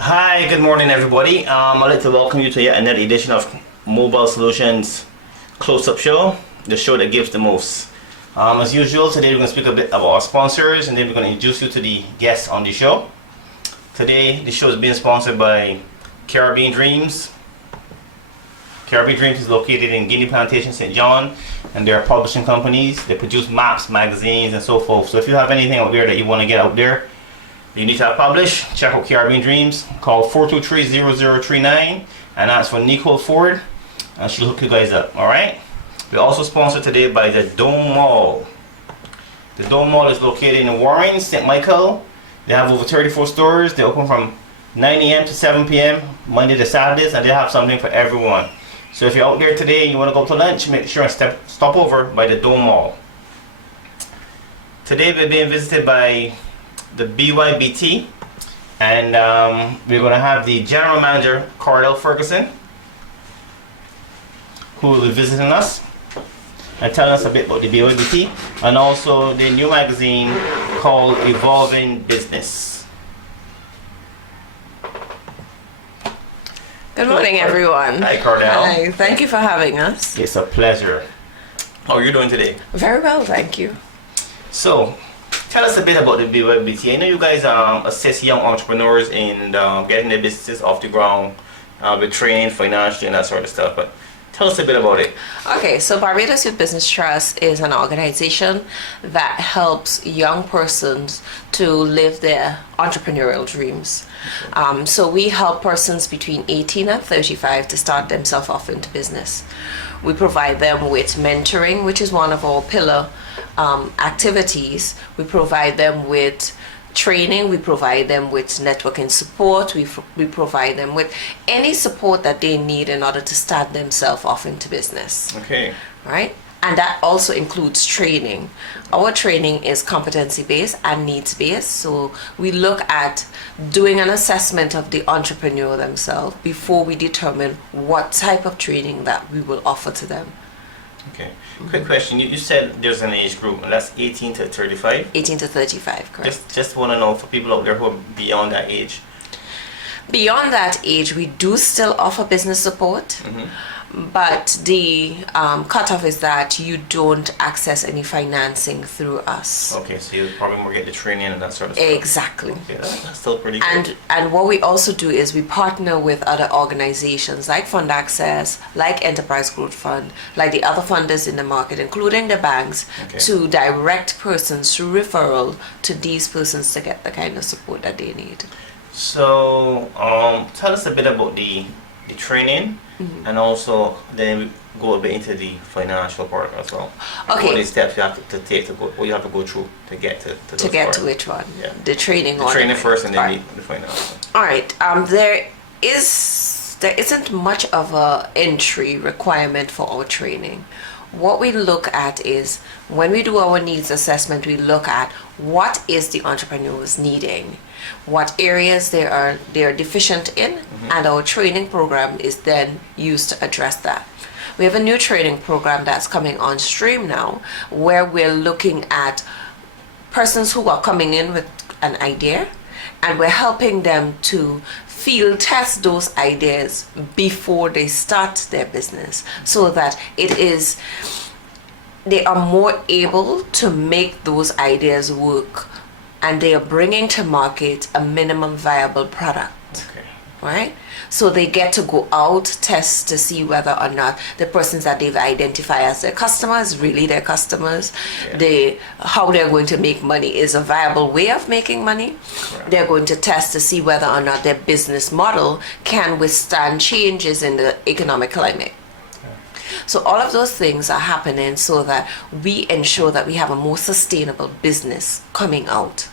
Hi, good morning everybody. I'd like to welcome you to yet another edition of Mobile Solutions Close-Up Show, the show that gives the most. As usual, today we're going to speak a bit about our sponsors and then we're going to introduce you to the guests on the show. Today, the show is being sponsored by Caribbean Dreams. Caribbean Dreams is located in Guinea Plantation, St. John, and they're publishing companies. They produce maps, magazines, and so forth. So if you have anything out there that you want to get out there, you need to have published, check out Caribbean Dreams. Call 423-0039 and ask for Nicole Ford, and she'll hook you guys up. Alright? We're also sponsored today by the Dome Mall. The Dome Mall is located in Warren, St. Michael. They have over 34 stores. They open from 9 a.m. to 7 p.m. Monday to Saturdays, and they have something for everyone. So if you're out there today and you want to go to lunch, make sure and stop over by the Dome Mall. Today we're being visited by the BYBT, and we're going to have the General Manager, Cardell Ferguson, who will be visiting us and telling us a bit about the BYBT and also the new magazine called Evolving Business. Good morning, everyone. Hi, Cardell. Hi, thank you for having us. It's a pleasure. How are you doing today? Very well, thank you. So, tell us a bit about the BYBT. I know you guys assist young entrepreneurs in getting their businesses off the ground with training, financially, and that sort of stuff. But tell us a bit about it. Okay, so Barbados Youth Business Trust is an organization that helps young persons to live their entrepreneurial dreams. So we help persons between 18 and 35 to start themselves off into business. We provide them with mentoring, which is one of our pillar activities. We provide them with training, we provide them with networking support, we provide them with any support that they need in order to start themselves off into business. Okay. Right? And that also includes training. Our training is competency based and needs based, so we look at doing an assessment of the entrepreneur themselves before we determine what type of training that we will offer to them. Okay. Quick question. You said there's an age group, and that's 18 to 35? 18 to 35, correct. Just want to know, for people out there who are beyond that age. Beyond that age, we do still offer business support, but the cutoff is that you don't access any financing through us. Okay, so you probably more get the training and that sort of stuff. Exactly. Okay, that's still pretty good. And what we also do is we partner with other organizations like Fund Access, like Enterprise Growth Fund, like the other funders in the market, including the banks, to direct persons through referral to these persons to get the kind of support that they need. So, tell us a bit about the training, and also then we go a bit into the financial part as well. Okay. What are the steps you have to take to go, what you have to go through to get to those To get parts? to which one? Yeah. The training. The training first, and then Right. the financial. All right. There isn't much of a entry requirement for our training. What we look at is when we do our needs assessment, we look at what is the entrepreneurs needing, what areas they are deficient in, and our training program is then used to address that. We have a new training program that's coming on stream now, where we're looking at persons who are coming in with an idea, and we're helping them to field test those ideas before they start their business, so that they are more able to make those ideas work, and they are bringing to market a minimum viable product. Okay. Right? So they get to go out, test to see whether or not the persons that they've identified as their customers really their customers. Yeah. How they're going to make money is a viable way of making money. Correct. They're going to test to see whether or not their business model can withstand changes in the economic climate. So all of those things are happening so that we ensure that we have a more sustainable business coming out.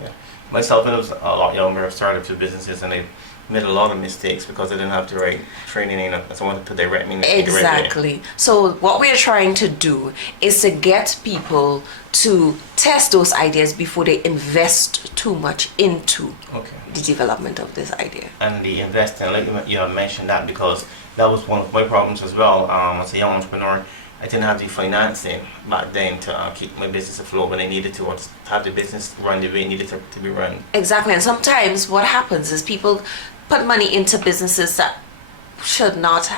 Yeah. Myself, when I was a lot younger, I started two businesses and I made a lot of mistakes because I didn't have the right training in someone to direct me in the right way. Exactly. So what we're trying to do is to get people to test those ideas before they invest too much into the development of this idea. And the investing, like you have mentioned that, because that was one of my problems as well. As a young entrepreneur, I I didn't have the financing back then to keep my business afloat when I needed to, or to have the business run the way it needed to be run. Exactly. And sometimes what happens is people put money into businesses that should not,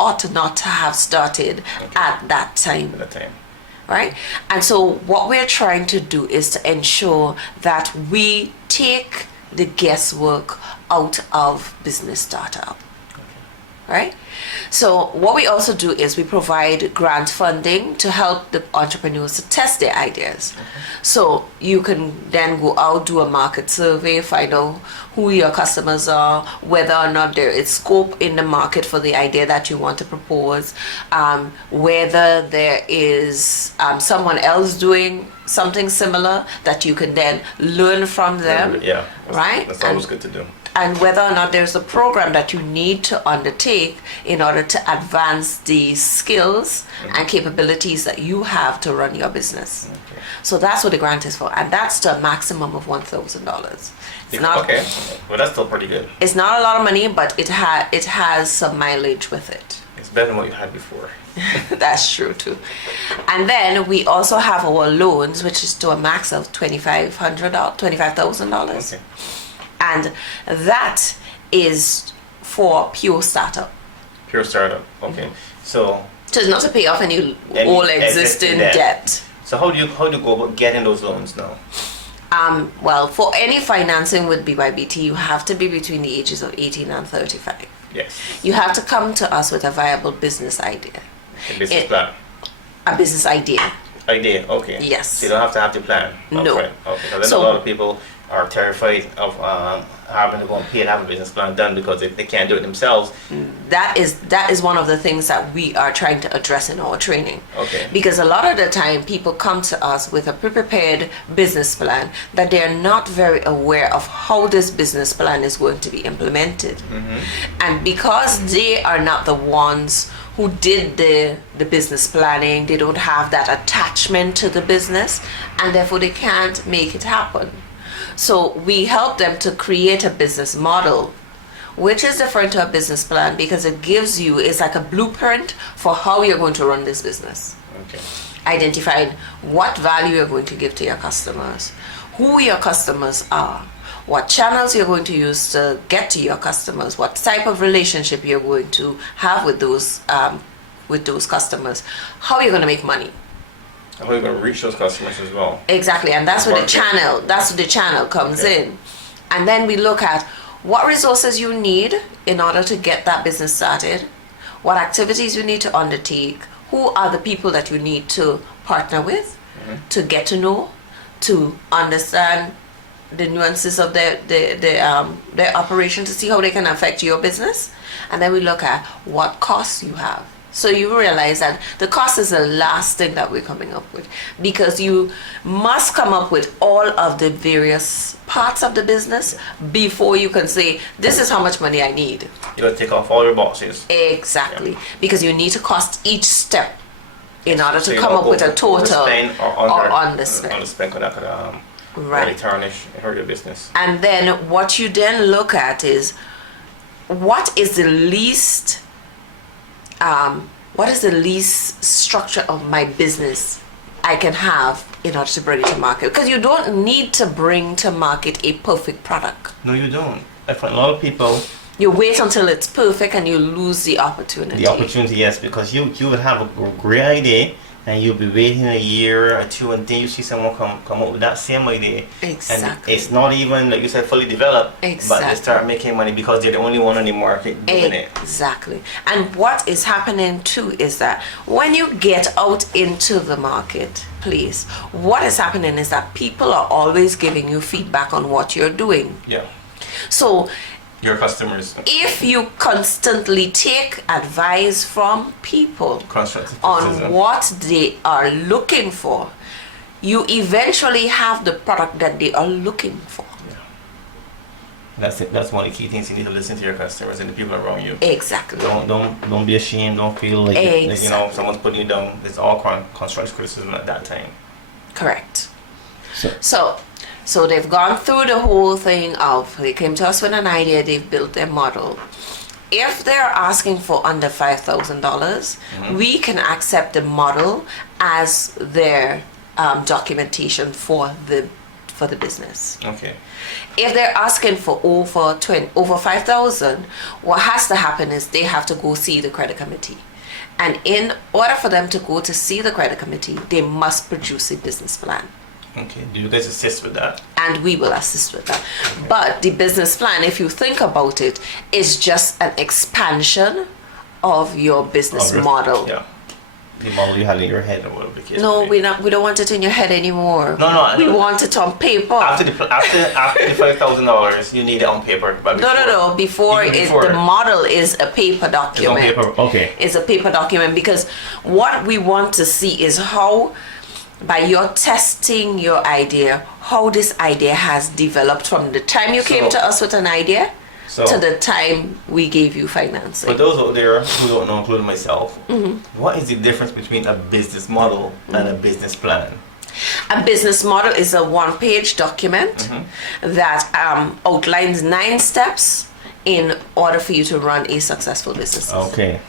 ought not to have started at that time. At that time. Right? And so what we're trying to do is to ensure that we take the guesswork out of business startup. Right? So what we also do is we provide grant funding to help the entrepreneurs to test their ideas. So you can then go out, do a market survey, find out who your customers are, whether or not there is scope in the market for the idea that you want to propose, whether there is someone else doing something similar that you can then learn from them. Yeah. Right? That's always good to do. And whether or not there's a program that you need to undertake in order to advance the skills and capabilities that you have to run your business. Okay. So that's what the grant is for, and that's to a maximum of $1,000. It's not, okay. Well, that's still pretty good. it's not a lot of money, but it has some mileage with it. It's better than what you had before. That's true too. And then we also have our loans, which is to a max of $25,000. Okay. And that is for pure startup. Pure startup. Okay. So it's not to pay off any all existing debt. So how do you go about getting those loans now? Well, for any financing with BYBT, you have to be between the ages of 18 and 35. Yes. You have to come to us with a viable business idea. A business plan. A business idea. Idea. Okay. Yes. So you don't have to have the plan. No. Okay. Because then a lot of people are terrified of having to go and pay to have a business plan done because they can't do it themselves. That is one of the things that we are trying to address in our training. Okay. Because a lot of the time people come to us with a pre-prepared business plan that they're not very aware of how this business plan is going to be implemented. And because they are not the ones who did the business planning, they don't have that attachment to the business, and therefore they can't make it happen. So we help them to create a business model, which is different to a business plan because it gives you, it's like a blueprint for how you're going to run this business. Okay. Identifying what value you're going to give to your customers, who your customers are, what channels you're going to use to get to your customers, what type of relationship you're going to have with those customers, how you're going to make money. How are you going to reach those customers as well? Exactly, and that's where the channel comes in. And then we look at what resources you need in order to get that business started, what activities you need to undertake, who are the people that you need to partner with, to get to know, to understand the nuances of their operation, to see how they can affect your business. And then we look at what costs you have. So you realize that the cost is the last thing that we're coming up with, because you must come up with all of the various parts of the business before you can say, this is how much money I need. You got to take off all your boxes. Exactly, because you need to cost each step in order to come up with a total or underspend. Underspend that could really tarnish and hurt your business. And then what you then look at is what is the least structure of my business I can have in order to bring it to market? Because you don't need to bring to market a perfect product. No, you don't. I find a lot of people, you wait until it's perfect and you lose the opportunity. The opportunity, yes, because you would have a great idea and you'll be waiting a year or two, and then you see someone come up with that same idea. Exactly. And it's not even, like you said, fully developed. Exactly. But they start making money because they're the only one on the market doing it. Exactly. And what is happening too is that when you get out into the marketplace, what is happening is that people are always giving you feedback on what you're doing. Yeah. So your customers. If you constantly take advice from people on what they are looking for, you eventually have the product that they are looking for. Yeah. That's it. That's one of the key things. You need to listen to your customers and the people around you. Exactly. Don't be ashamed. Don't feel like, like someone's putting you down. It's all constructive criticism at that time. Correct. So they've gone through the whole thing of, they came to us with an idea, they've built their model, if they're asking for under $5,000, we can accept the model as their documentation for the business. Okay. If they're asking for over 5,000, what has to happen is they have to go see the credit committee. And in order for them to go to see the credit committee, they must produce a business plan. Okay. Do you guys assist with that? And we will assist with that. Okay. But the business plan, if you think about it, is just an expansion of your business model. Yeah. The model you had in your head or whatever the case. No, we don't want it in your head anymore. No. We want it on paper. After the $5,000, you need it on paper. But No. Before the model is a paper document. It's on paper. Okay. It's a paper document because what we want to see is how, by your testing your idea, how this idea has developed from the time you came to us with an idea to the time we gave you financing. For those out there who don't know, including myself, what is the difference between a business model and a business plan? A business model is a one-page document that outlines 9 steps in order for you to run a successful business. Okay.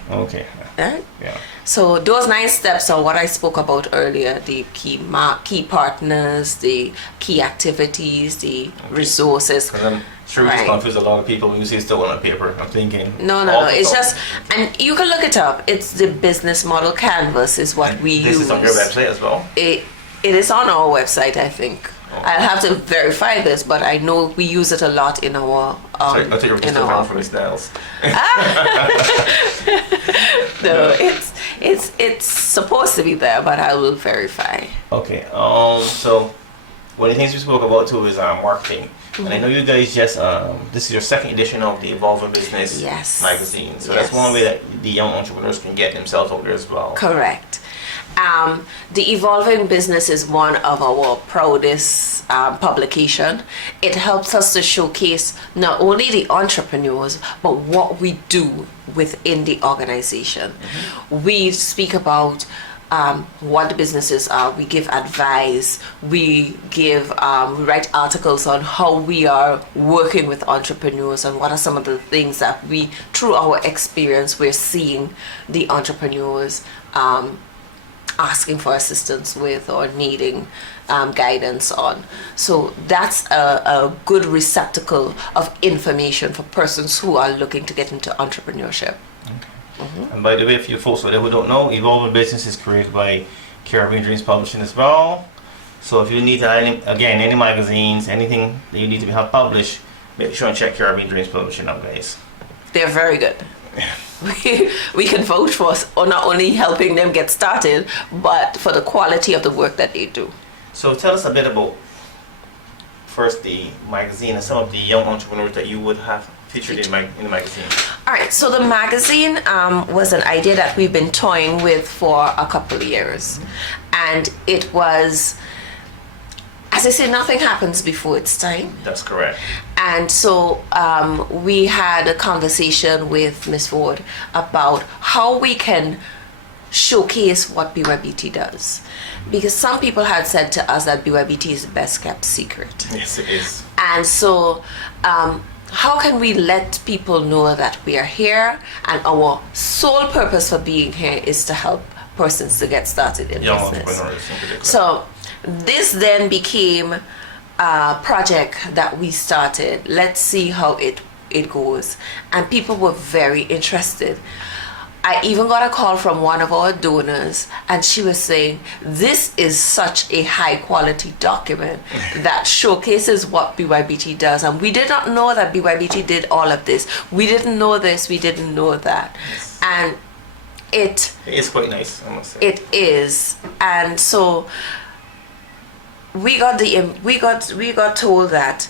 Right? Yeah. So those 9 steps are what I spoke about earlier: the key partners, the key activities, the resources. I'm sure we just confuse a lot of people when you say still on a paper. I'm thinking. No. It's just, and you can look it up. It's the business model canvas is what we use. This is on your website as well? It is on our website, I think. Oh. I'll have to verify this, but I know we use it a lot in our I thought you were just looking for the styles. No, it's supposed to be there, but I will verify. Okay. So one of the things we spoke about too is marketing. And I know you guys just this is your second edition of the Evolving Business magazine. So that's one way that the young entrepreneurs can get themselves out there as well. Correct. The Evolving Business is one of our proudest publication. It helps us to showcase not only the entrepreneurs, but what we do within the organization. We speak about what the businesses are. We give advice. We write articles on how we are working with entrepreneurs and what are some of the things that we, through our experience, we're seeing the entrepreneurs asking for assistance with or needing guidance on. So that's a good receptacle of information for persons who are looking to get into entrepreneurship. Okay. And by the way, if you folks who don't know, Evolving Business is created by Caribbean Dreams Publishing as well. So if you need any magazines, anything that you need to have published, make sure and check Caribbean Dreams Publishing out, guys. They're very good. We can vouch for not only helping them get started, but for the quality of the work that they do. So tell us a bit about first the magazine and some of the young entrepreneurs that you would have featured in the magazine. All right, so the magazine was an idea that we've been toying with for a couple of years. And it was, as I say, nothing happens before its time. That's correct. And so we had a conversation with Ms. Ford about how we can showcase what BYBT does. Because some people had said to us that BYBT is the best kept secret. Yes, it is. And so how can we let people know that we are here and our sole purpose for being here is to help persons to get started in business. So this then became a project that we started. Let's see how it goes. And people were very interested. I even got a call from one of our donors, and she was saying, this is such a high quality document that showcases what BYBT does. And we did not know that BYBT did all of this. We didn't know this, we didn't know that. Yes. And it is quite nice, I must say. It is. And so we got told that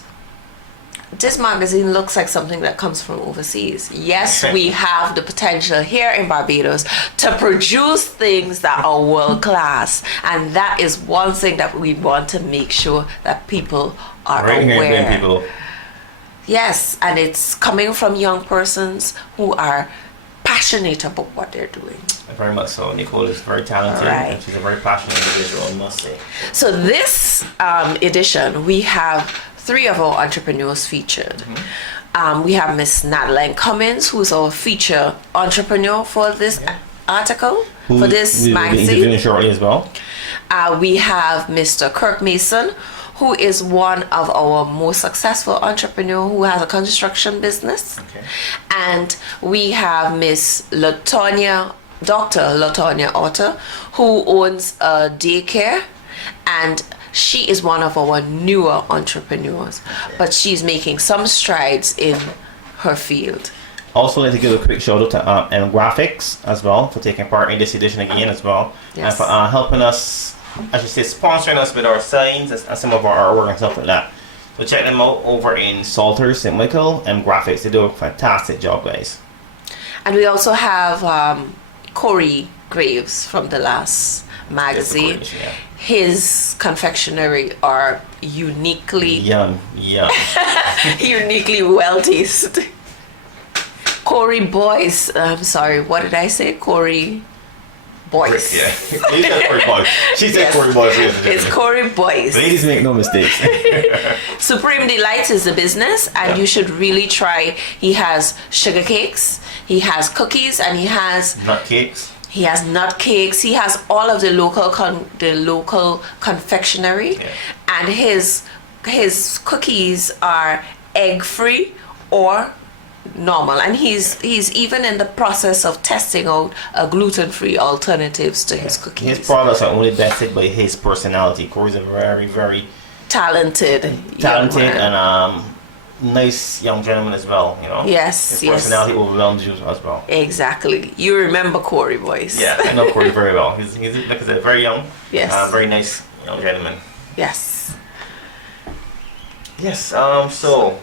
this magazine looks like something that comes from overseas. Yes, we have the potential here in Barbados to produce things that are world class, and that is one thing that we want to make sure that people are aware. People. Yes, and it's coming from young persons who are passionate about what they're doing. Very much so. Nicole is very talented, and she's a very passionate individual, I must say. So this edition, we have 3 of our entrepreneurs featured. We have Miss Natalie Cummins, who's our feature entrepreneur for this article, for this we will be magazine. interviewing shortly as well. We have Mr. Kirk Mason, who is one of our most successful entrepreneurs who has a construction business. Okay. And we have Miss Latonia, Dr. Latonia Otter, who owns a daycare, and she is one of our newer entrepreneurs, but she's making some strides in her field. Also, like to give a quick shout out to M Graphics as well for taking part in this edition again as well, Yes. and for helping us, I should say, sponsoring us with our signs and some of our artwork and stuff like that. So check them out over in Salters, St. Michael, M Graphics. They do a fantastic job, guys. And we also have Corey Graves from the last magazine. Decoration, yeah. His confectionery are uniquely uniquely well tasted. Corey Boyce, I'm sorry, what did I say? Corey Boyce. Yeah, you said Corey Boyce. She said Yes. Corey Boyce. It's Corey Boyce. Ladies make no mistakes. Supreme Delights is the business, and you should really try. He has sugar cakes, he has cookies, and he has Nut cakes. nut cakes. He has all of the local confectionery, Yeah. and his cookies are egg free or normal, and he's even in the process of testing out a gluten free alternatives to his cookies. His products are only bested by his personality. Corey's a very, very talented young man. and nice young gentleman as well. You know. Yes, His yes. personality overwhelms you as well. Exactly. You remember Corey Boyce. Yeah, I know Corey very well. He's like I said, very young. Yes. Very nice young gentleman. Yes. Yes. So,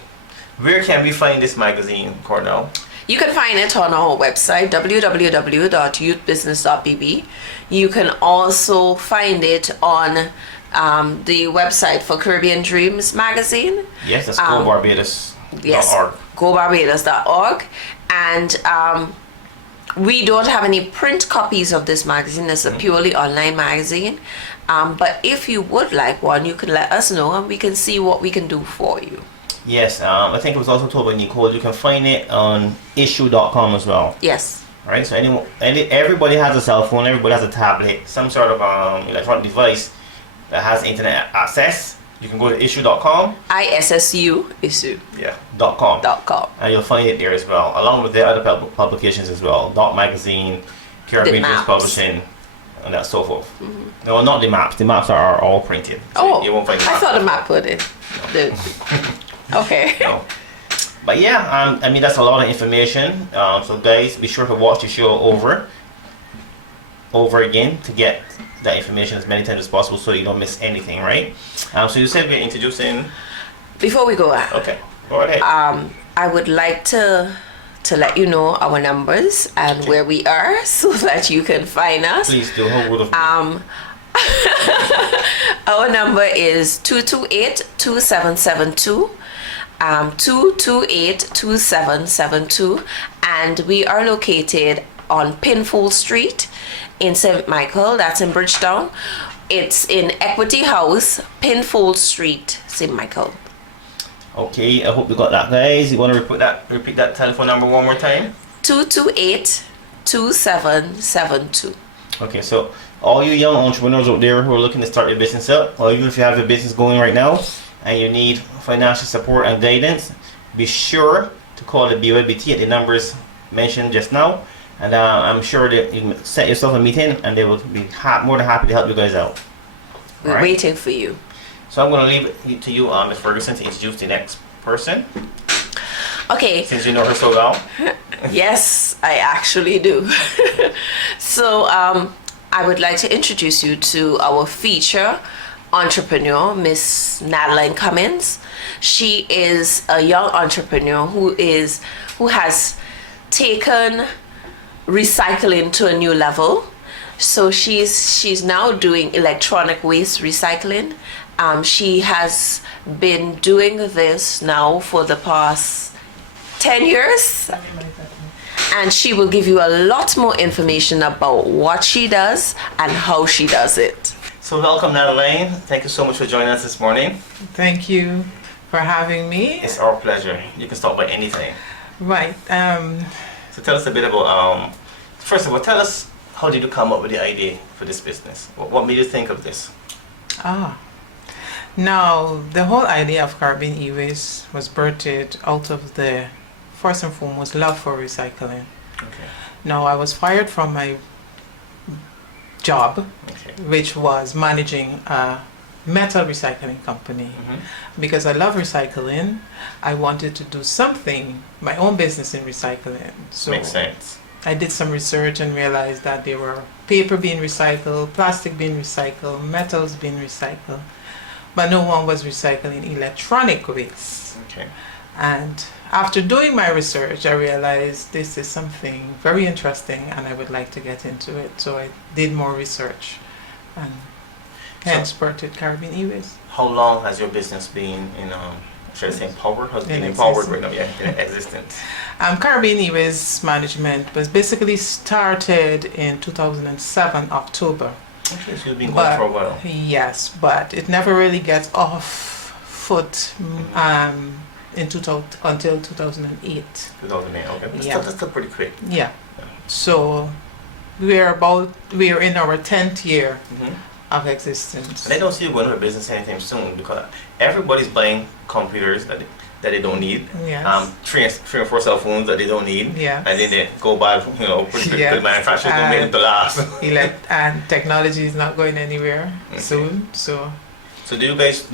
where can we find this magazine, Cornell? You can find it on our website, www.youthbusiness.bb. You can also find it on the website for Caribbean Dreams magazine. Yes, that's GoBarbados.org. Yes, gobarbados.org. And we don't have any print copies of this magazine. It's a purely online magazine. But if you would like one, you can let us know and we can see what we can do for you. Yes, I think it was also told by Nicole. You can find it on issue.com as well. Yes. Right, so everybody has a cell phone, everybody has a tablet, some sort of electronic device that has internet access. You can go to issue.com. ISSU issue. Yeah, .com. .com. And you'll find it there as well, along with the other publications as well. Dot Magazine, Caribbean Dreams maps. Publishing, and that so forth. No, not the maps. The maps are all printed. So you won't find the I map. thought a map put it. Okay. No. But yeah, I mean, that's a lot of information. So guys, be sure to watch the show over again to get that information as many times as possible so you don't miss anything, right? So you said we're introducing... Before we go on, Okay, go ahead. I would like to let you know our numbers and where we are so that you can find us. Please do. How would have... Our number is 228-2772. 228-2772, and we are located on Pinfold Street in St. Michael. That's in Bridgetown. It's in Equity House, Pinfold Street, St. Michael. Okay, I hope you got that, guys. You want to repeat that telephone number one more time? 228-2772. Okay, so all you young entrepreneurs out there who are looking to start your business up, or even if you have your business going right now and you need financial support and guidance, be sure to call the BYBT at the numbers mentioned just now, and I'm sure that you can set yourself a meeting and they will be more than happy to help you guys out. We're Alright? waiting for you. So I'm going to leave it to you, Ms. Ferguson, to introduce the next person, Okay. since you know her so well. Yes, I actually do. So I would like to introduce you to our feature entrepreneur, Miss Natalie Cummins. She is a young entrepreneur who has taken recycling to a new level. So she's now doing electronic waste recycling. She has been doing this now for the past 10 years. And she will give you a lot more information about what she does and how she does it. So welcome, Natalie. Thank you so much for joining us this morning. Thank you for having me. It's our pleasure. You can start by anything. Right. So tell us a bit about, first of all, tell us, how did you come up with the idea for this business? What made you think of this? Now, the whole idea of Caribbean E-Waste was birthed out of the, first and foremost, love for recycling. Okay. Now, I was fired from my job, which was managing a metal recycling company. Because I love recycling, I wanted to do something, my own business in recycling. So Makes sense. I did some research and realized that there were paper being recycled, plastic being recycled, metals being recycled, but no one was recycling electronic waste. Okay. And after doing my research, I realized this is something very interesting and I would like to get into it. So I did more research and hence birthed Caribbean E-Waste. How long has your business been in, should I say empowered? Has it been empowered right now? Yeah, in existence. Caribbean E-Waste management was basically started in 2007, October. Okay, so you've been going for a while. Yes, but it never really gets off foot until 2008. 2008, okay. That's still pretty quick. Yeah. So we're in our 10th year of existence. And I don't see you going out of business anytime soon because everybody's buying computers that they don't need. Yes. Three or four cell phones that they don't need. Yes. And then they go buy, pretty quick to the manufacturers don't make them to last. And technology is not going anywhere soon. So do you guys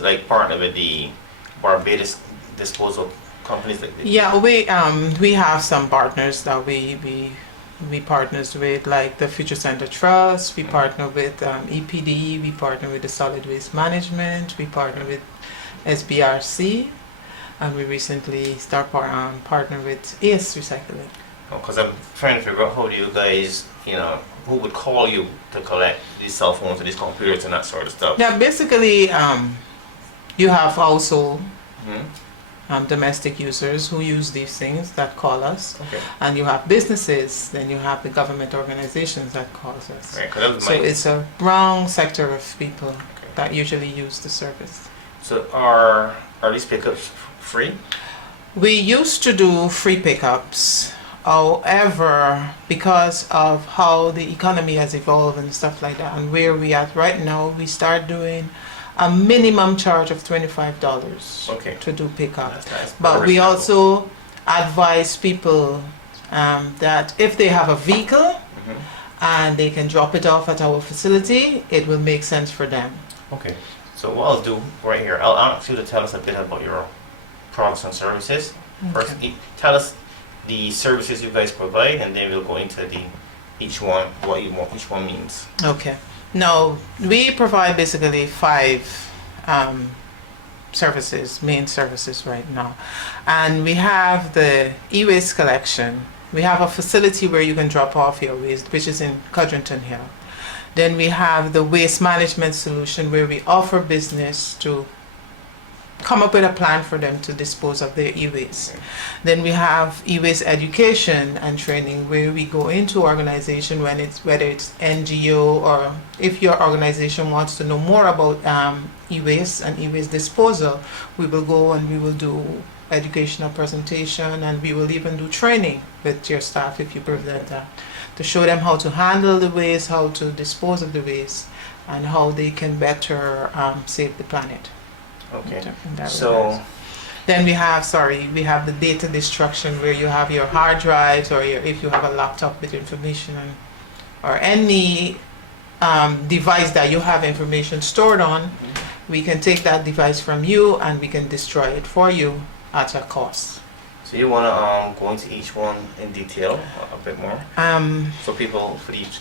like partner with the Barbados disposal companies like this? Yeah, we have some partners that we partners with, like the Future Center Trust. We partner with EPD. We partner with the Solid Waste Management. We partner with SBRC, and we recently partner with ACE Recycling. Because I'm trying to figure out how do you guys, who would call you to collect these cell phones and these computers and that sort of stuff? Yeah, basically, you have also domestic users who use these things that call us, and you have businesses, then you have the government organizations that calls us. Right, so it's a brown sector of people that usually use the service. So are these pickups free? We used to do free pickups. However, because of how the economy has evolved and stuff like that, and where we at right now, we start doing a minimum charge of $25 to do pickup. Nice. But we also advise people that if they have a vehicle and they can drop it off at our facility, it will make sense for them. Okay. So what I'll do right here, I'll ask you to tell us a bit about your products and services. First, tell us the services you guys provide, and then we'll go into each one, what each one means. Okay. Now, we provide basically 5 services, main services right now. And we have the e-waste collection. We have a facility where you can drop off your waste, which is in Codrington Hill. Then we have the waste management solution, where we offer business to come up with a plan for them to dispose of their e-waste. Then we have e-waste education and training, where we go into organization whether it's NGO, or if your organization wants to know more about e-waste and e-waste disposal, we will go and we will do educational presentation, and we will even do training with your staff if you prefer that, to show them how to handle the waste, how to dispose of the waste, and how they can better save the planet. Okay. So then we have the data destruction, where you have your hard drives, or if you have a laptop with information or any device that you have information stored on, we can take that device from you and we can destroy it for you at a cost. So you want to go into each one in detail a bit more? So the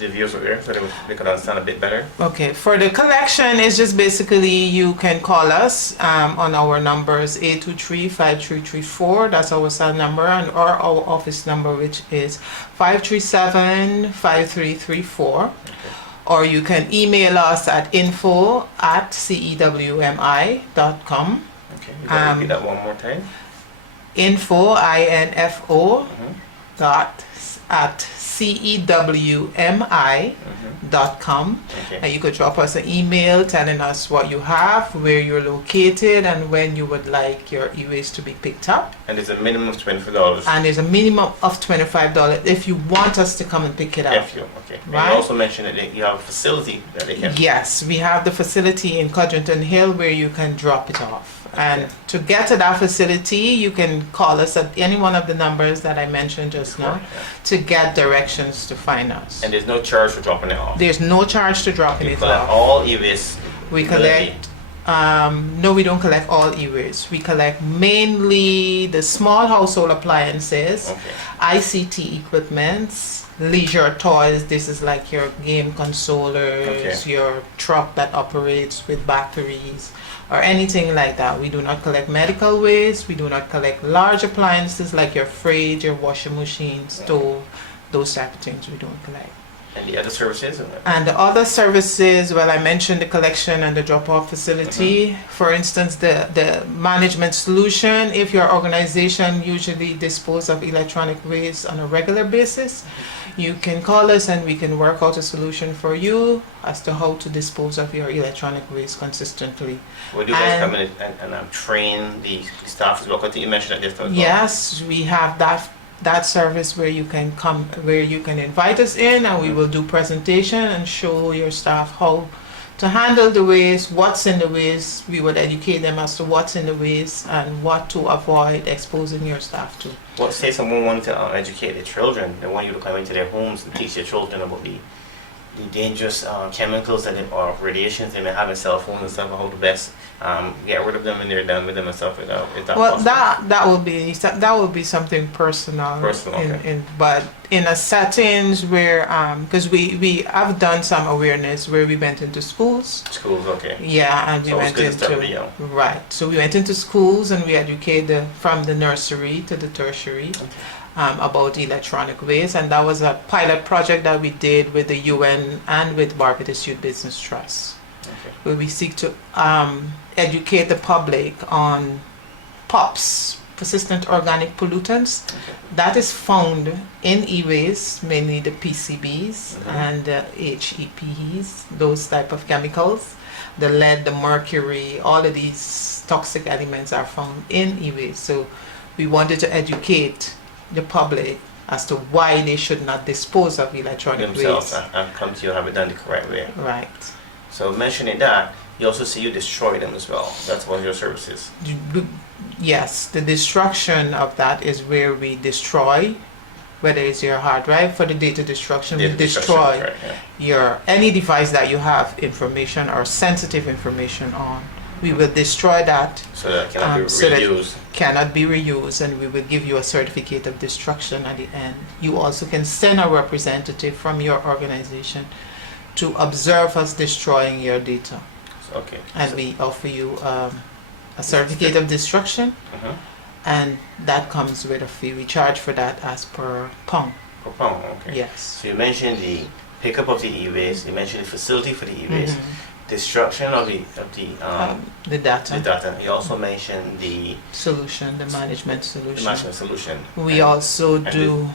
viewers are there, so they could understand a bit better? Okay, for the collection, it's just basically you can call us on our numbers 823-5334, that's our cell number, and or our office number, which is 537-5334. Or you can email us at info@cewmi.com. Okay, you can repeat that one more time. info@cewmi.com. CEWMI.com. Okay. And you could drop us an email telling us what you have, where you're located, and when you would like your e-waste to be picked up. And there's a minimum of $24. And there's a minimum of $25 if you want us to come and pick it up. Okay. And Right. you also mentioned that you have a facility that they can. Yes, we have the facility in Codrington Hill where you can drop it off. And to get to that facility, you can call us at any one of the numbers that I mentioned just now Yeah. to get directions to find us. And there's no charge for dropping it off. There's no charge to dropping You it collect off. all e-waste. We collect, no, we don't collect all e-waste. We collect mainly the small household appliances, Okay. ICT equipments, leisure toys. This is like your game consolers, your truck that operates with batteries, or anything like that. We do not collect medical waste. We do not collect large appliances like your fridge, your washing machine, stove, those type of things we don't collect. And the other services? And the other services, well, I mentioned the collection and the drop-off facility. For instance, the management solution, if your organization usually dispose of electronic waste on a regular basis, you can call us and we can work out a solution for you as to how to dispose of your electronic waste consistently. Would you guys And- come in and train the staff as well? I think you mentioned that just as well. Yes, we have that service where you can come, where you can invite us in and we will do presentation and show your staff how to handle the waste, what's in the waste. We would educate them as to what's in the waste and what to avoid exposing your staff to. Well, say someone wanted to educate their children, they want you to come into their homes and teach their children about the dangerous chemicals that or radiations they may have in cell phones and stuff, how to best get rid of them when they're done with them and stuff like that. Is that Well, possible? that would be something personal. Personal, okay. But in a settings where because we have done some awareness where we went into schools. Schools, okay. Yeah, and we So it's went good to start into with young. right. So we went into schools and we educated from the nursery to the tertiary about electronic waste, and that was a pilot project that we did with the UN and with Barbados Youth Business Trust, Okay. where we seek to educate the public on POPs, persistent organic pollutants, Okay. that is found in e-waste, mainly the PCBs Mhm. and HEPs, those type of chemicals. The lead, the mercury, all of these toxic elements are found in e-waste. So we wanted to educate the public as to why they should not dispose of electronic Themselves waste. and come to you and have it done the correct way. Right. So mentioning that, you also see you destroy them as well. That's one of your services. Yes, the destruction of that is where we destroy, whether it's your hard drive for the data destruction, Data we destruction, destroy correct, yeah. your any device that you have information or sensitive information on. We will destroy that, So that cannot be so that reused. cannot be reused, and we will give you a certificate of destruction at the end. You also can send a representative from your organization to observe us destroying your data, Okay. and we offer you a certificate of destruction, Mhm. and that comes with a fee. We charge for that as per pound. Per pound, okay. Yes. So you mentioned the pickup of the e-waste, you mentioned the facility for the e-waste, Mhm. destruction of the The data the data. You also mentioned the solution, the management solution. management solution. We and also and do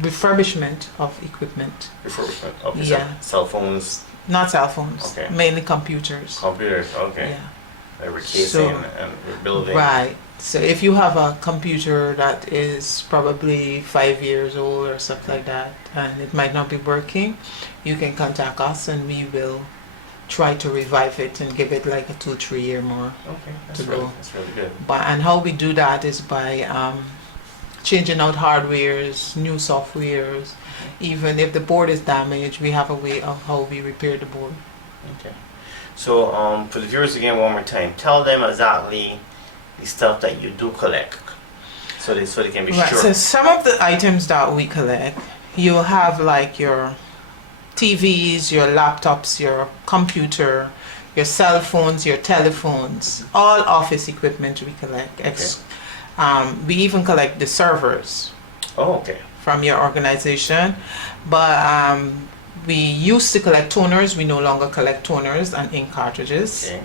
refurbishment of equipment, refurbishment of the Yeah. cell phones, not cell phones, Okay. mainly computers. computers, okay. Yeah. Recasing So- and rebuilding. Right. So if you have a computer that is probably 5 years old or something like that, and it might not be working, you can contact us and we will try to revive it and give it like a 2-3 year more. Okay, To go. that's really good. But and how we do that is by changing out hardwares, new softwares. Even if the board is damaged, we have a way of how we repair the board. Okay. So for the viewers again one more time, tell them exactly the stuff that you do collect, so they can be Right. sure. So some of the items that we collect, you'll have like your TVs, your laptops, your computer, your cell phones, your telephones, all office equipment we collect. We even collect the servers Oh, okay. from your organization, but we used to collect toners. We no longer collect toners and ink cartridges. Okay.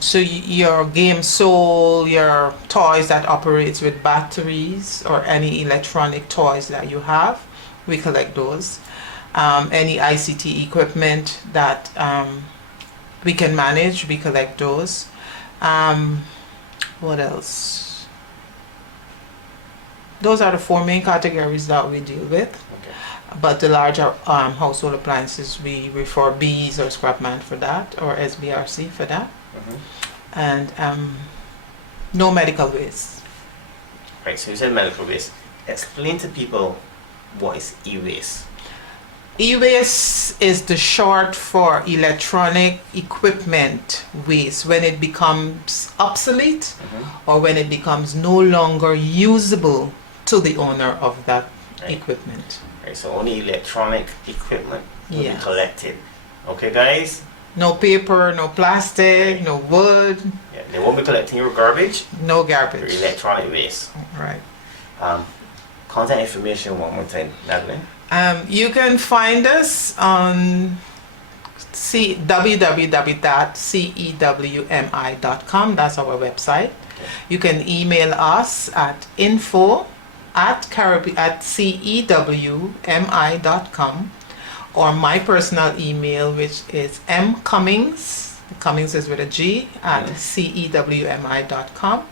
So your game console, your toys that operates with batteries or any electronic toys that you have, we collect those. Any ICT equipment that we can manage, we collect those. What else? Those are the 4 main categories that we deal with. Okay. But the larger household appliances, we refer B's or Scrapman for that, or SBRC for that. And no medical waste. Right, so you said medical waste. Explain to people what is e-waste. E-waste is the short for electronic equipment waste when it becomes obsolete or when it becomes no longer usable to the owner of that equipment. Right, so only electronic equipment will be Yes. collected. Okay, guys? No paper, no plastic, no wood, Yeah, they won't be collecting your garbage, no your garbage. electronic waste. Right. Contact information one more time, Madeline. You can find us on www.cewmi.com. That's our website. You can email us at info@cewmi.com, or my personal email, which is mcummings, Cummings is with a G, at cewmi.com.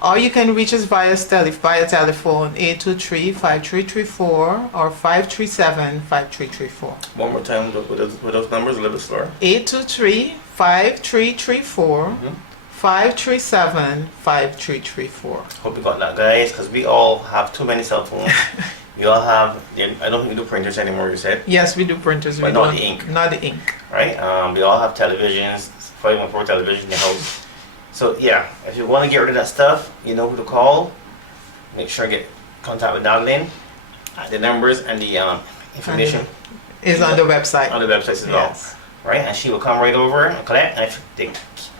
Or you can reach us via telephone 823-5334 or 537-5334. One more time with those numbers, a little bit slower. 823-5334, 537-5334. Hope you got that, guys, because we all have too many cell phones. We all have, I don't think we do printers anymore, you said, Yes, we do printers. But we not don't- the ink. Not the ink. right? We all have televisions, 514 television in the house. So yeah, if you want to get rid of that stuff, you know who to call. Make sure to get contact with Madeline. The numbers and the information Is on the website. on the website as well, Yes. right? And she will come right over and collect. And if they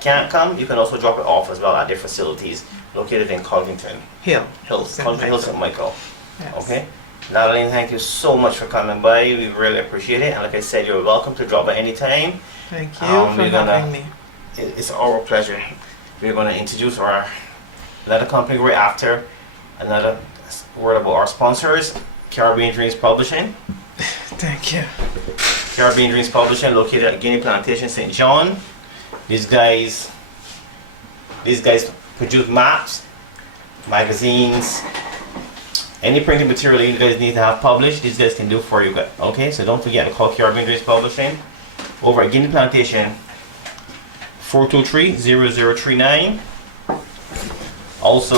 can't come, you can also drop it off as well at their facilities located in Covington Hills, St. Covington Hills, St. Michael. Michael. Yes. Okay. Madeline, thank you so much for coming by. We really appreciate it. And like I said, you're welcome to drop by any time. Thank you we're for gonna- having me. It's our pleasure. We're going to introduce another company right after. Another word about our sponsors, Caribbean Dreams Publishing. Thank you. Caribbean Dreams Publishing, located at Guinea Plantation, St. John. These guys produce maps, magazines, any printed material you guys need to have published. These guys can do for you guys. Okay, so don't forget to call Caribbean Dreams Publishing over at Guinea Plantation. 423-0039. Also,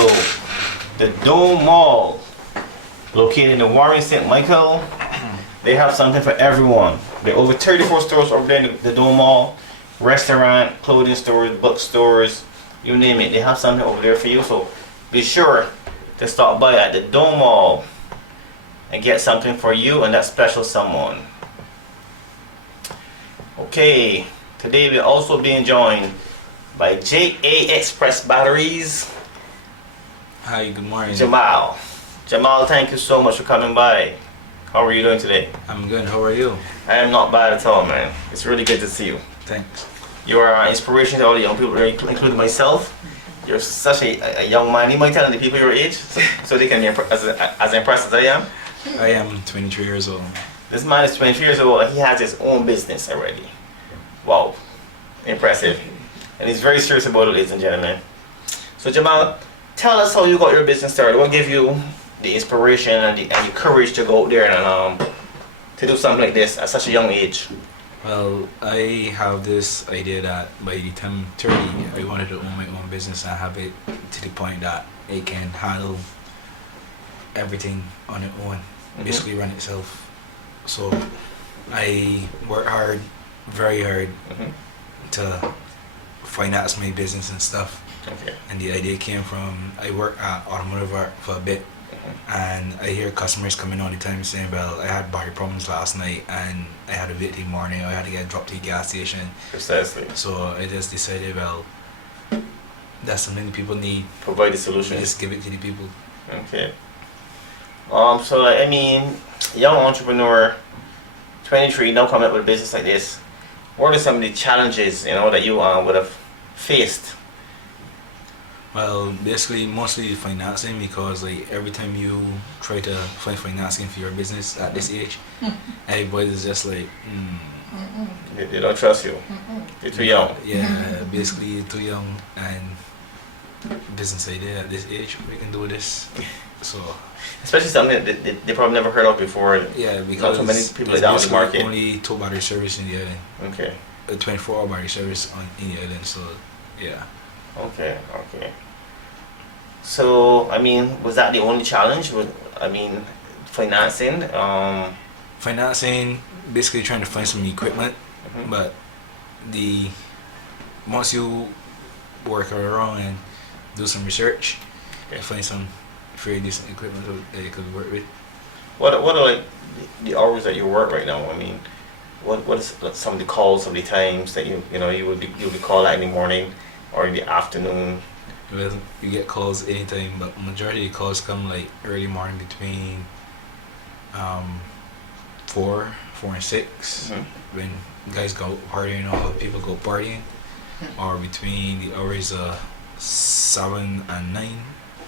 the Dome Mall, located in the Warren St. Michael. They have something for everyone. There are over 34 stores over there in the Dome Mall. Restaurant, clothing stores, bookstores, you name it. They have something over there for you. So be sure to stop by at the Dome Mall and get something for you and that special someone. Okay. Today we're also being joined by JA Express Batteries, Hi, good morning. Jamal. Jamal, thank you so much for coming by. How are you doing today? I'm good. How are you? I am not bad at all, man. It's really good to see you. Thanks. You are an inspiration to all the young people, including myself. You're such a young man. You might tell the people your age so they can be as impressed as I am. I am 23 years old. This man is 23 years old and he has his own business already. Wow, impressive. And he's very serious about it, ladies and gentlemen. So Jamal, tell us how you got your business started. What gave you the inspiration and the courage to go out there and to do something like this at such a young age? Well, I have this idea that by the time I'm 30, I wanted to own my own business and have it to the point that it can handle everything on its own, basically run itself. So I work hard, very hard, to finance my business and stuff. Okay. And the idea came from, I worked at automotive art for a bit, and I hear customers coming all the time saying, well, I had battery problems last night and I had a victim morning, I had to get dropped to the gas station. Precisely. So I just decided, well, that's something that people need. Provide the solution. Just give it to the people. Okay. So I mean, young entrepreneur, 23, now coming up with a business like this. What are some of the challenges, that you would have faced? Well, basically, mostly financing because like every time you try to find financing for your business at this age, everybody's just like, They don't trust you. You're too young. Yeah, basically you're too young and business idea at this age we can do this. So Especially something that they probably never heard of before. yeah, because Not too many people there's down in the basically market. only 2 battery service in the island, Okay. a 24-hour battery service in the island. So yeah. Okay. So, I mean, was that the only challenge? Financing. Financing, basically trying to find some equipment, Mhm. but once you work around and do some research, you find some very decent equipment that you could work with. What are like the hours that you work right now? I mean, what is like, some of the calls, some of the times that you'll be called out in the morning or in the afternoon? Well, you get calls anytime, but majority of the calls come like early morning between 4 and 6 Mhm. when guys go partying or people go partying, or between the hours of 7 and 9,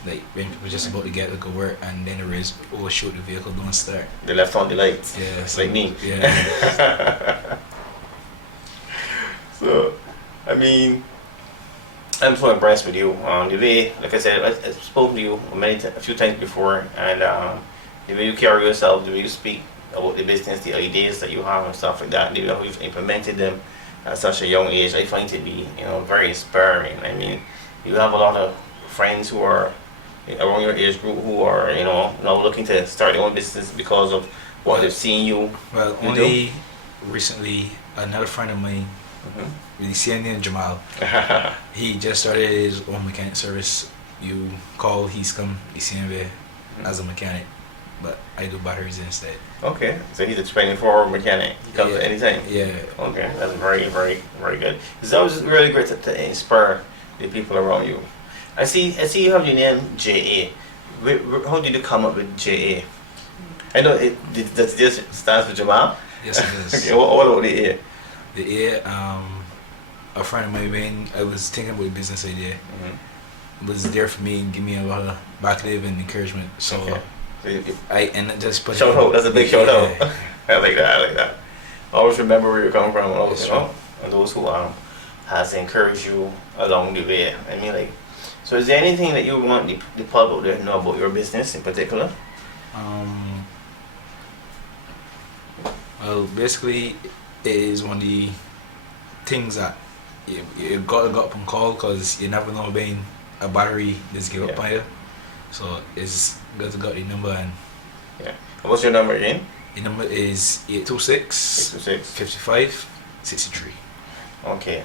like when people just about to get to go work, and then the race, oh shoot, the vehicle don't start. They left on the lights. Yeah, It's like me. Yeah. So, I mean, I'm so impressed with you. The way, like I said, I've spoken to you a few times before, and the way you carry yourself, the way you speak about the business, the ideas that you have and stuff like that, the way how you've implemented them at such a young age, I find it to be, very inspiring. I mean, you have a lot of friends who are around your age group who are, now looking to start their own business because of what they've seen you. Well, You only recently, another friend of mine, the same name Jamal, he just started his own mechanic service. You call, he's come the same way as a mechanic, but I do batteries instead. Okay, so he's a 24-hour mechanic. He comes at any time. Yeah. Okay, that's very, very, very good. It's always really great to inspire the people around you. I see you have your name JA. How did you come up with JA? I know does this stands for Jamal? Yes, it is. Okay, what about the A? The A, a friend of mine, when I was thinking about a business idea, was there for me and give me a lot of backlash and encouragement. So Okay. So and just put shout out. That's a big shout out. Yeah. I like that. Always remember where you're coming from. That's And those who has encouraged you along the way. I mean, like, so is there anything that you want the public to know about your business in particular? Well, basically, it is one of the things that you gotta go up and call, because you never know when a battery just give up Yeah. on you. So it's good to got the number, and Yeah. And what's your number again? the number is 826 626. 55 63. Okay.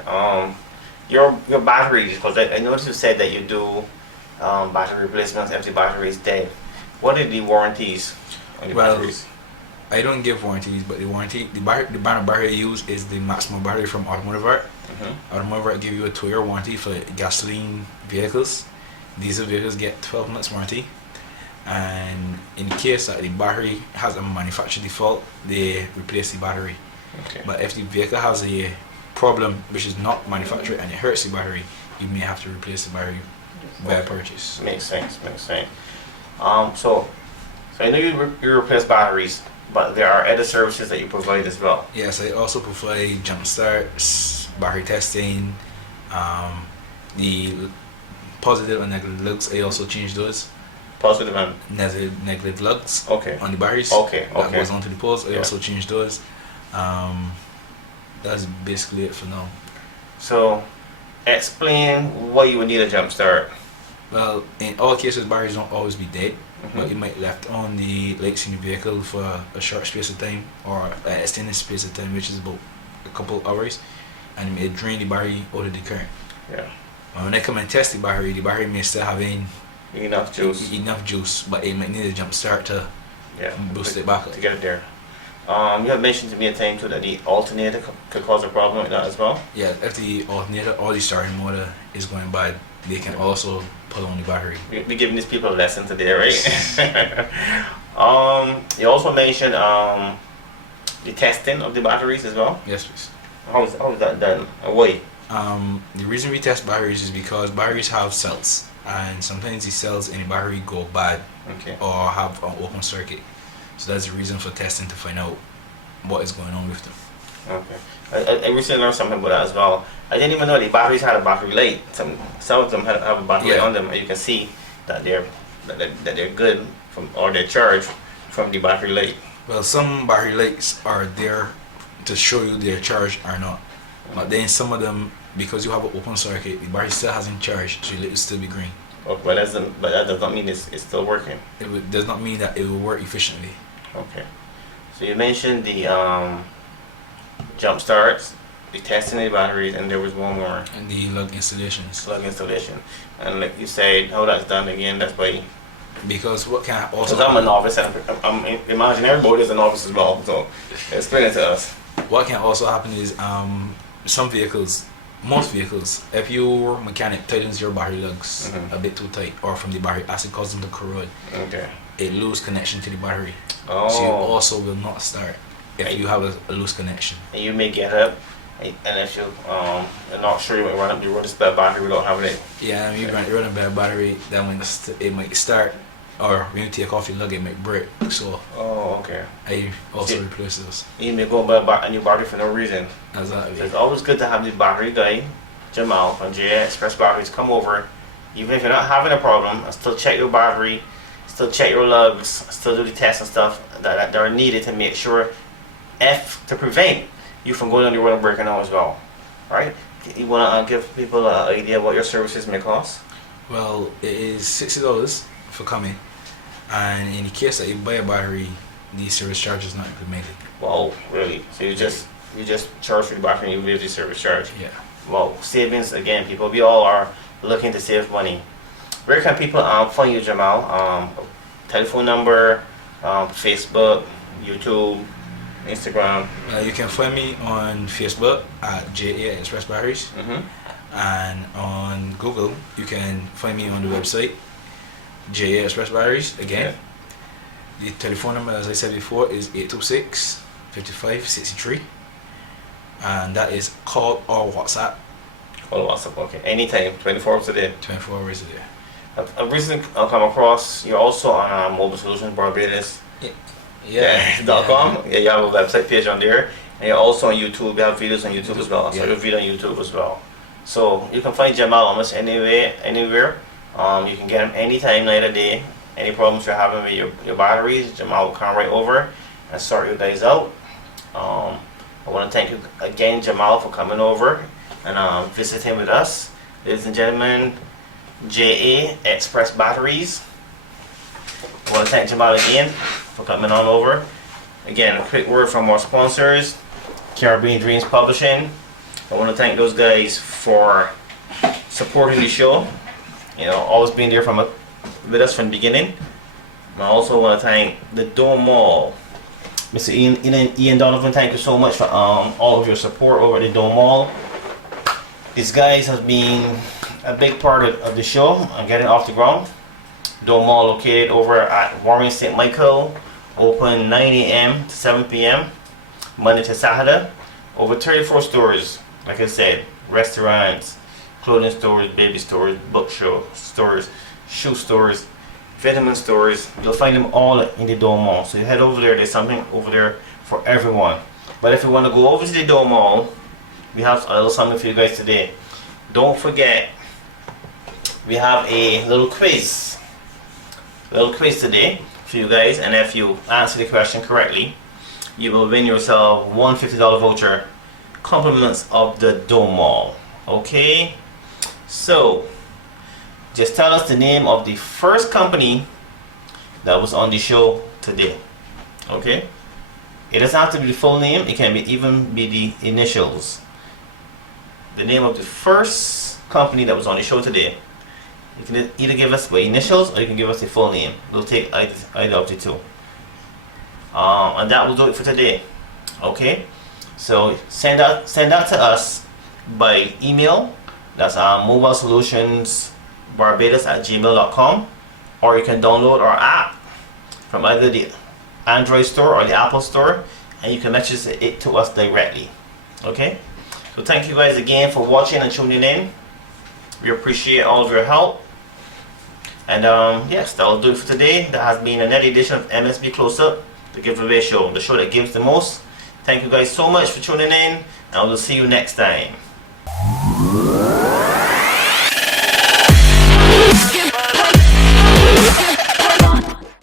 Your batteries, because I noticed you said that you do battery replacements if the battery is dead. What are the warranties on the Well, batteries? I don't give warranties, but the brand of battery I use is the maximum battery from Automotive Art. Automotive Art give you a 2-year warranty for gasoline vehicles. Diesel vehicles get 12 months warranty. And in case that the battery has a manufacturer default, they replace the battery. Okay. But if the vehicle has a problem which is not manufactured and it hurts the battery, you may have to replace the battery by purchase. Makes sense. So I know you replace batteries, but there are other services that you provide as well. Yes, I also provide jump starts, battery testing, the positive and negative lugs. I also change those. Positive and Negative lugs okay. on the batteries. Okay. That goes onto the poles. I Yeah. also change those. That's basically it for now. So explain why you would need a jump start. Well, in all cases, batteries don't always be dead, but you might left on the lights in the vehicle for a short space of time or an extended space of time, which is about a couple hours, and it may drain the battery out of the current. Yeah. When I come and test the battery may still have Enough juice. but it might need a jump start to boost it back up. to get it there. You have mentioned to me a time too that the alternator could cause a problem like that as well. Yeah, if the alternator or the starting motor is going bad, they can also pull on the battery. We're giving these people a lesson today, right? You also mentioned the testing of the batteries as well. Yes, please. How is that done? Why? The reason we test batteries is because batteries have cells, and sometimes the cells in the battery go bad Okay. or have an open circuit. So that's the reason for testing, to find out what is going on with them. Okay. I recently learned something about that as well. I didn't even know the batteries had a battery light. Some of them have a battery light Yeah. on them, and you can see that they're good from, or they're charged from the battery light. Well, some battery lights are there to show you they're charged or not. But then some of them, because you have an open circuit, the battery still hasn't charged, so it will still be green. Okay, but that does not mean it's still working. Does not mean that it will work efficiently. Okay. So you mentioned the jump starts, the testing of the batteries, and there was one more, And the lug installations. slug installation. And like you said, how that's done again, that's by, Because what can also because I'm a novice, and I'm imagine everybody is a novice as well, so explain it to us. what can also happen is some vehicles, most vehicles, if your mechanic tightens your battery lugs Mhm. a bit too tight, or from the battery acid causes them to corrode, Okay. it lose connection to the battery. Oh. So you also will not start if you have a loose connection. And you may get up, and if you are not sure you might run up the road to spare battery without having it. Yeah, you run a bad battery, then when it might start, or when you take off your lug, it might break. So Oh, okay. I also See- replace those. You may go buy a new battery for no reason. Exactly. It's always good to have the battery guy, Jamal from JA Express Batteries, come over, even if you're not having a problem, and still check your battery, still check your lugs, still do the tests and stuff that are needed to make sure, to prevent you from going on the road and breaking out as well. Right? You want to give people an idea what your services may cost? Well, it is $60 for coming, and in the case that you buy a battery, the service charge is not implemented. Wow, really? So you just charge for the battery and you leave the service charge? Yeah. Wow, savings again, people. We all are looking to save money. Where can people find you, Jamal? Telephone number, Facebook, YouTube, Instagram. You can find me on Facebook at JA Express Batteries, Mm-hmm. and on Google you can find me on the website JA Express Batteries again. The telephone number, as I said before, is 826-5563, and that is call or WhatsApp Oh, WhatsApp. Okay, anytime, 24 hours a day. 24 hours a day. I've recently come across. You're also on Mobile Solutions Barbados. .com. Yeah, you have a website page on there, and you're also on YouTube. You have videos on YouTube as well. So Yeah. you're video on YouTube as well. So you can find Jamal almost anywhere. You can get him anytime, night or day. Any problems you're having with your batteries, Jamal will come right over and sort you guys out. I want to thank you again, Jamal, for coming over and visiting with us. Ladies and gentlemen, JA Express Batteries. I want to thank Jamal again for coming on over. Again, a quick word from our sponsors, Caribbean Dreams Publishing. I want to thank those guys for supporting the show. You know, always being there with us from the beginning. And I also want to thank the Dome Mall. Mr. Ian Donovan, thank you so much for all of your support over at the Dome Mall. These guys have been a big part of the show and getting off the ground. Dome Mall located over at Warren St. Michael, open 9 a.m. to 7 p.m. Monday to Saturday. Over 34 stores, like I said, restaurants, clothing stores, baby stores, stores, shoe stores, vitamin stores. You'll find them all in the Dome Mall. So you head over there, there's something over there for everyone. But if you want to go over to the Dome Mall, we have a little something for you guys today. Don't forget, we have a little quiz today for you guys, and if you answer the question correctly, you will win yourself one $50 voucher, compliments of the Dome Mall. Okay, so just tell us the name of the first company that was on the show today. Okay, it doesn't have to be the full name, it can even be the initials. The name of the first company that was on the show today. You can either give us the initials or you can give us the full name. We'll take either of the two. And that will do it for today. Okay? So send that to us by email. That's mobilesolutionsbarbados@gmail.com, or you can download our app from either the Android store or the Apple store, and you can message it to us directly. Okay? So thank you guys again for watching and tuning in. We appreciate all of your help. And yes, that'll do it for today. That has been another edition of MSB Close-Up, the giveaway show, the show that gives the most. Thank you guys so much for tuning in, and I will see you next time.